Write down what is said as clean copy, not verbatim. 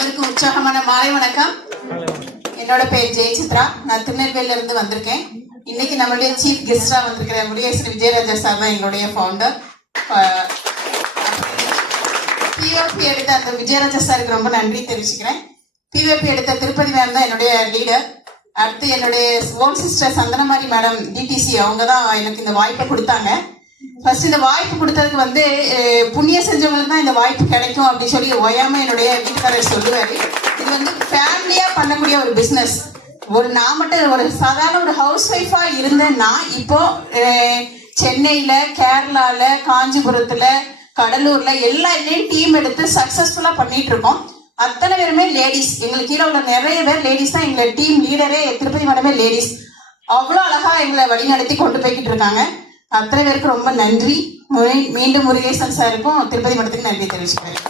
அனைவருக்கும் உற்சாகமான மாலை வணக்கம். என்னோட பேர் ஜெயசித்ரா. நான் திருநெல்வேலியில இருந்து வந்திருக்கேன். இன்னைக்கு நம்மளுடைய சீஃப் கெஸ்டா வந்திருக்கிற முருகேசன் விஜயராஜா சார் தான் எங்களுடைய ஃபவுண்டர். பிஓபி எடுத்த அந்த விஜயராஜா சாருக்கு ரொம்ப நன்றி தெரிவிச்சுக்கிறேன். பிஓபி எடுத்த திருப்பதி மேம் தான் என்னுடைய லீடர். அடுத்து என்னுடைய own sister Santhanamari madam DTC, அவங்க தான் எனக்கு இந்த வாய்ப்பை கொடுத்தாங்க. ஃபர்ஸ்ட் இந்த வாய்ப்பு கொடுத்ததுக்கு புண்ணிய செஞ்சவங்களுக்கு தான் இந்த வாய்ப்பு கிடைக்கும் அப்படின்னு சொல்லி ஓயாம என்னுடைய வீட்டுக்காரர் சொல்லுவாரு. இது ஃபேமிலியா பண்ணக்கூடிய ஒரு பிசினஸ். நான் மட்டும் ஒரு சாதாரண ஒரு ஹவுஸ் ஒய்ஃபா இருந்தேன்னா இப்போ சென்னையில, கேரளால, காஞ்சிபுரத்துல, கடலூர்ல எல்லா இடத்துலயும் டீம் எடுத்து சக்சஸ்ஃபுல்லா பண்ணிட்டு இருக்கோம். அத்தனை பேருமே லேடிஸ். எங்களுக்கு கீழே உள்ள நிறைய பேர் லேடிஸ் தான். எங்களை டீம் லீடரே திருப்பதி மேடமே லேடிஸ். அவ்வளோ அழகா எங்களை வழிநடத்தி கொண்டு போய்கிட்டு இருக்காங்க. அத்தனை பேருக்கு ரொம்ப நன்றி. மீண்டும் முருகேசன் சாருக்கும் திருப்பதி மடத்துக்கு நன்றி தெரிவிச்சுக்கிறேன்.